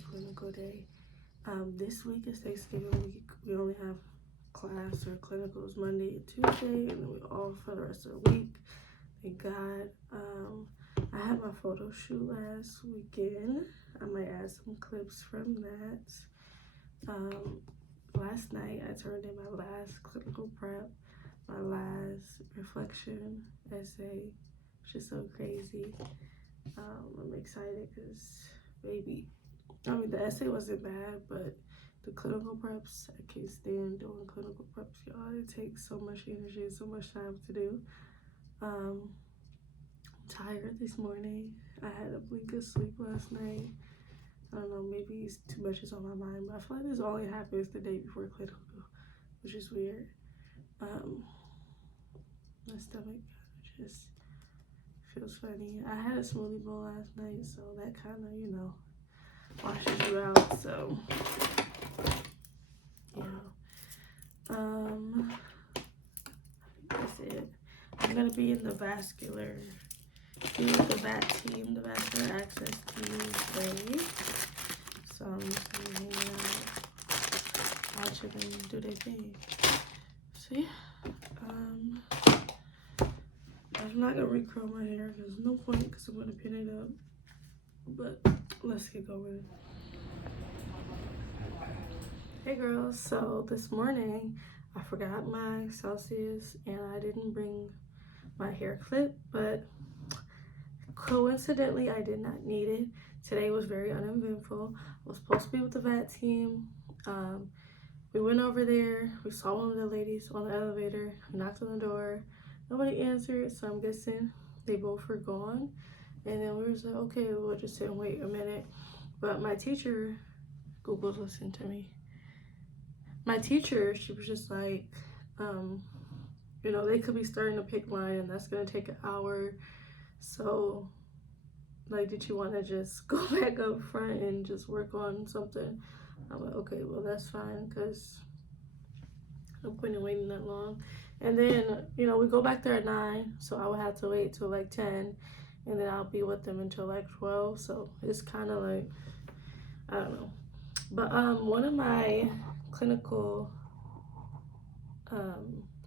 clinical day. This week is Thanksgiving week. We only have class or clinicals Monday and Tuesday, and then we're off for the rest of the week. Thank God. I had my photo shoot last weekend. I might add some clips from that. Last night I turned in my last clinical prep, my last reflection essay. It's just so crazy. I'm excited because, baby, the essay wasn't bad, but the clinical preps, I can't stand doing clinical preps, y'all. It takes so much energy and so much time to do. I'm tired this morning. I had a blink of sleep last night. I don't know, maybe it's too much is on my mind, but I feel like this only happens the day before clinical, which is weird. My stomach just feels funny. I had a smoothie bowl last night, so that kind of, washes you out. So yeah. That's it. I'm gonna be in the vascular the vascular access team today. So I'm just gonna be hanging out, watching them do their thing. So yeah. I'm not gonna recurl my hair. There's no point because I'm gonna pin it up. But let's get going. Hey girls, so this morning I forgot my Celsius and I didn't bring my hair clip, but coincidentally I did not need it. Today was very uneventful. I was supposed to be with the vet team. We went over there, we saw one of the ladies on the elevator, we knocked on the door, nobody answered, so I'm guessing they both were gone. And then we were like, okay, we'll just sit and wait a minute. But my teacher, Google's listening to me. My teacher, she was just like, they could be starting to pick line and that's gonna take an hour. So, like, did you want to just go back up front and just work on something? I'm like, okay, well, that's fine, because no point in waiting that long. And then, we go back there at 9, so I would have to wait till like 10, and then I'll be with them until like 12. So it's kind of like, I don't know. But one of my clinical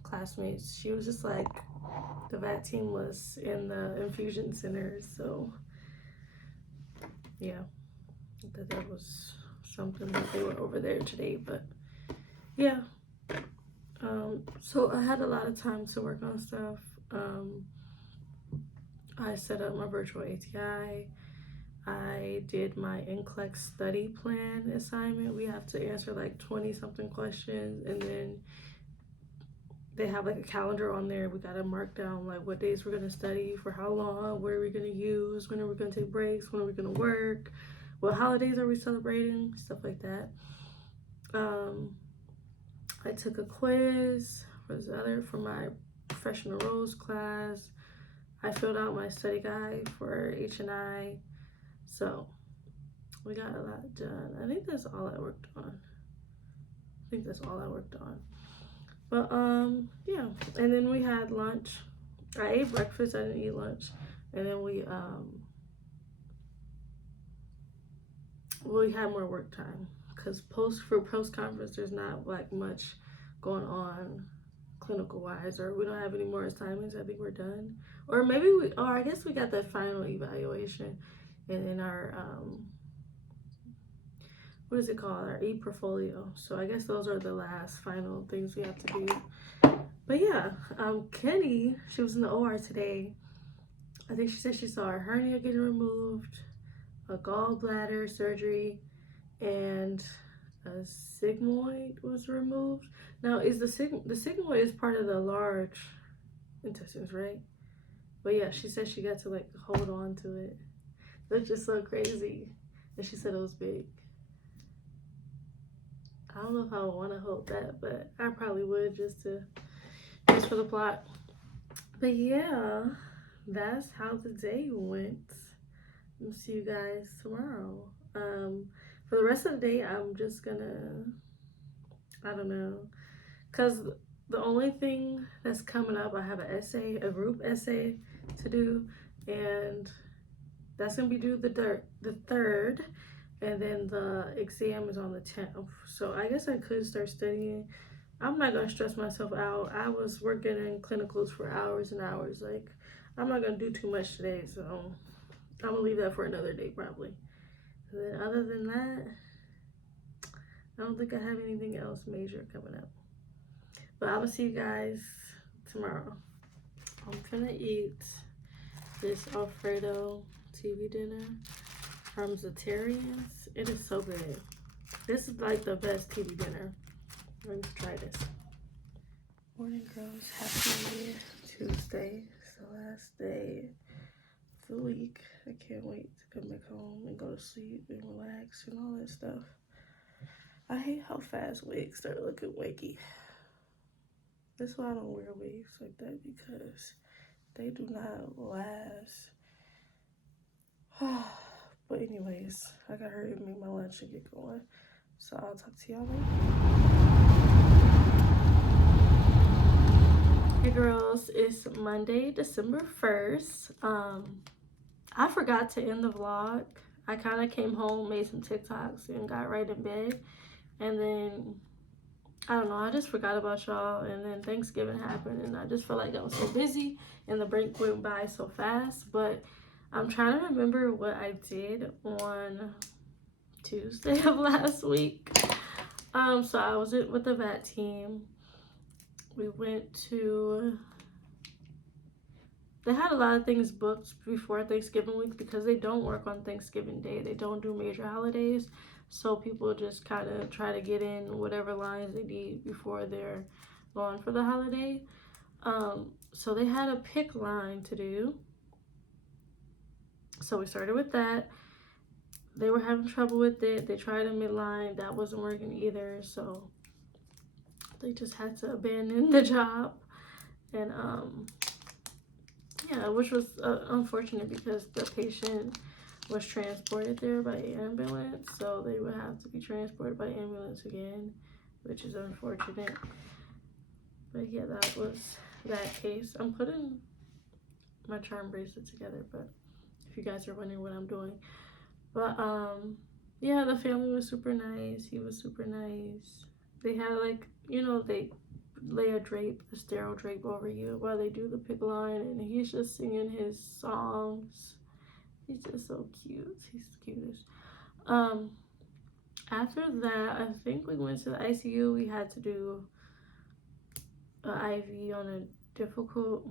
classmates, she was just like, the vet team was in the infusion center, so yeah, that was something that they were over there today. But yeah, so I had a lot of time to work on stuff. I set up my virtual ATI. I did my NCLEX study plan assignment. We have to answer like 20 something questions, and then they have like a calendar on there. We gotta mark down like what days we're gonna study, for how long, what are we gonna use, when are we gonna take breaks, when are we gonna work, what holidays are we celebrating, stuff like that. I took a quiz for my professional roles class. I filled out my study guide for H&I. So we got a lot done. I think that's all I worked on. But yeah, and then we had lunch. I ate breakfast, I didn't eat lunch. And then we had more work time, because post conference there's not like much going on clinical wise, or we don't have any more assignments. I think we're done. Or maybe I guess we got that final evaluation and then our what is it called, our e-portfolio. So I guess those are the last final things we have to do. But yeah, Kenny, she was in the OR today. I think she said she saw her hernia getting removed, a gallbladder surgery, and a sigmoid was removed. Now, is the sigmoid is part of the large intestines, right? But yeah, she said she got to like hold on to it. That's just so crazy. And she said it was big. I don't know if I would want to hold that, but I probably would just for the plot. But yeah, that's how the day went. I'll see you guys tomorrow. For the rest of the day, I'm just gonna, I don't know, because the only thing that's coming up, I have a group essay to do, and that's gonna be due the 3rd. and then the exam is on the 10th. So I guess I could start studying. I'm not gonna stress myself out. I was working in clinicals for hours and hours. Like, I'm not gonna do too much today, so I'm gonna leave that for another day probably. And then other than that, I don't think I have anything else major coming up. But I will see you guys tomorrow. I'm gonna eat this Alfredo TV dinner from Zatarian's. It is so good. This is like the best TV dinner. Let's try this. Morning, girls. Happy Tuesday. It's the last day of the week. I can't wait to come back home and go to sleep and relax and all that stuff. I hate how fast wigs start looking wiggy. That's why I don't wear wigs like that, because they do not last. But anyways, I gotta hurry and make my lunch and get going. So I'll talk to y'all later. Hey girls, it's Monday, December 1st. I forgot to end the vlog. I kind of came home, made some TikToks, and got right in bed. And then, I don't know, I just forgot about y'all. And then Thanksgiving happened, and I just felt like I was so busy, and the break went by so fast. But I'm trying to remember what I did on Tuesday of last week. So I was with the vet team. We went to, they had a lot of things booked before Thanksgiving week because they don't work on Thanksgiving Day. They don't do major holidays. So people just kind of try to get in whatever lines they need before they're going for the holiday. So they had a pick line to do. So we started with that. They were having trouble with it. They tried a midline. That wasn't working either. So they just had to abandon the job. And yeah, which was unfortunate because the patient was transported there by ambulance. So they would have to be transported by ambulance again, which is unfortunate. But yeah, that was that case. I'm putting my charm bracelet together, but if you guys are wondering what I'm doing. But yeah, the family was super nice. He was super nice. They had, like, you know, they lay a sterile drape over you while they do the pick line, and he's just singing his songs. He's just so cute. He's the cutest. After that, I think we went to the ICU. We had to do an IV on a difficult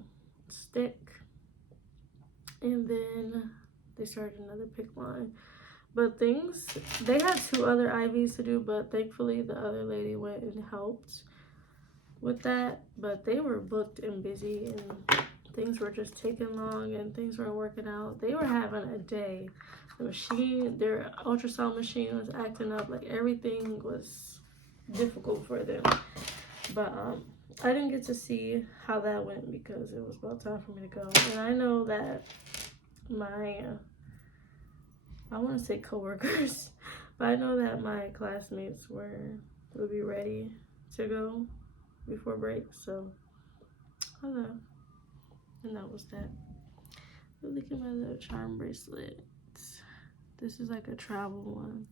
stick, and then they started another pick line. But they had 2 other IVs to do, but thankfully the other lady went and helped with that. But they were booked and busy, and things were just taking long, and things weren't working out. They were having a day. The machine, their ultrasound machine was acting up. Like, everything was difficult for them. But I didn't get to see how that went because it was about time for me to go. And I know that my I want to say coworkers, but I know that my classmates would be ready to go before break. So I don't know. And that was that. Look at my little charm bracelet. This is like a travel one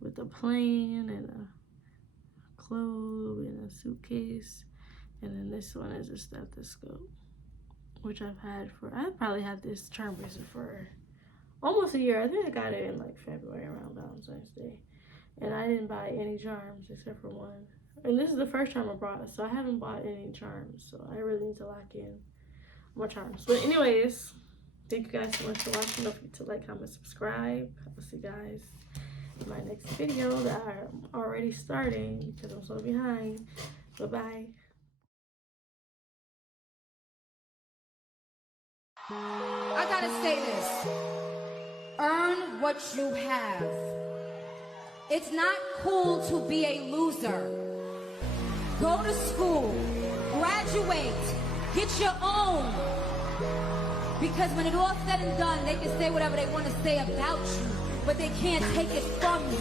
with a plane and a clothes and a suitcase. And then this one is a stethoscope, which I probably had this charm bracelet for almost a year. I think I got it in like February around Valentine's Day. And I didn't buy any charms except for one. And this is the first charm I brought, so I haven't bought any charms. So I really need to lock in more charms. But anyways, thank you guys so much for watching. Don't forget to like, comment, subscribe. I'll see you guys in my next video that I'm already starting because I'm so behind. Bye-bye. I gotta say this. Earn what you have. It's not cool to be a loser. Go to school, graduate, get your own. Because when it's all said and done, they can say whatever they want to say about you, but they can't take it from you.